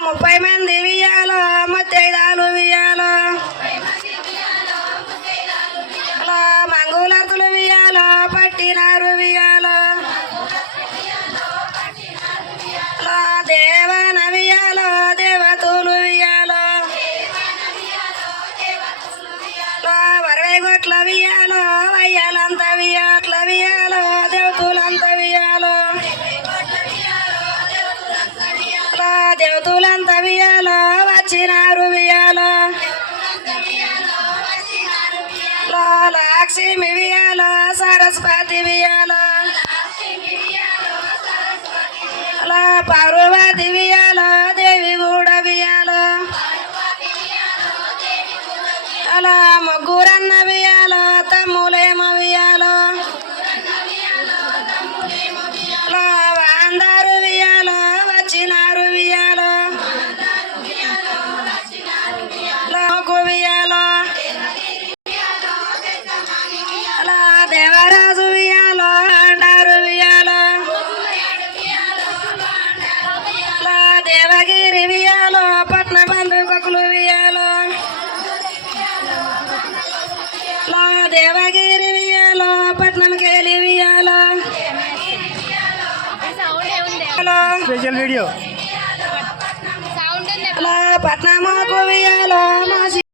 30 మంది వియాలో ముత్తైదాలు వియాలో మంగుళార్తులు వియాలో పట్టినారు వియాలో దేవన వియాలో దేవతలు వియాలో వరవేగొట్ల వియాలో వయ్యాలంత వియాట్ల వియాలో దేవతలంత వియాలో దేవతలంత వియాలో వచ్చినారు వియాలో లక్ష్మి వియాలో సరస్వతి వియాలో పార్వతి వియాలో దేవి కూడా వియాలో అలా ముగ్గురన్న వియాలో తమ్ములేమో వియాలో అందరు వియాలో వచ్చినారు వియాలో వియాలో అలా దేవరాజు వియాలో అంటారు వియాలో దేవగిరి వియాలో పట్న బంధుకొకులు వియాలో దేవగిరి వియాలో పట్నం కేలి వియాలో స్పెషల్ వీడియో పట్నముకు వియాలో